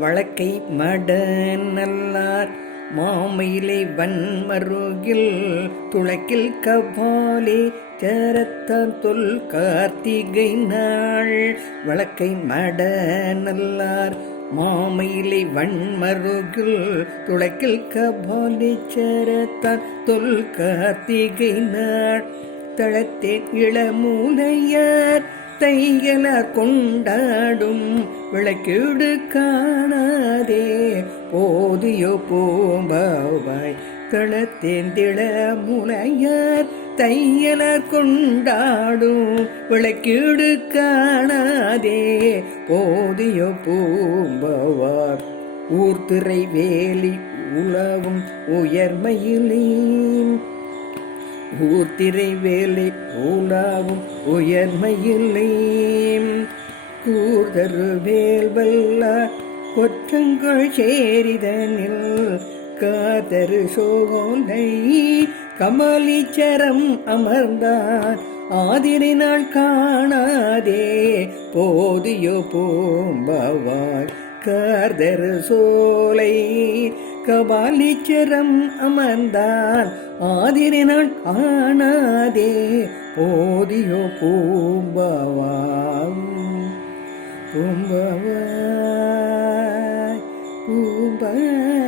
வழக்கை மட நல்லார் மாமயிலை வன்மருகில் துளக்கில் கபாலே சரத்தான் தொல் கார்த்திகை நாள். வழக்கை மட நல்லார் மாமயிலை வன்மருகில் துளக்கில் கபாலே சரத்தான் தொல் கார்த்திகை நாள். தளத்தே இளமூலையார் தையலார் கொண்டாடும் விளக்கீடு காணாதே போதியோ பூம்பாவாய். தளத்தேந்திள முனையார் தையலார் கொண்டாடும் விளக்கீடு காணாதே போதியோ பூம்பாவார். ஊர்திரை வேலி உலவும் உயர்மையிலேன் ஊர்திரை வேலை ஊலாவும் உயர்மையில்லையும் கூர்தரு வேல்வல்ல கொற்றங்கள் சேரிதனில் காதரு சோகோலை கமலிச்சரம் அமர்ந்தான் ஆதிரை நாள் காணாதே போதியோ பூம்பவாய். கார்தரு சோலை கபாலீச்சரம் அமர்ந்தான் ஆதிரை நாள் காணாதே போதியோ பூம்பவாய். பூம்பவாய் பூம்பவாய்.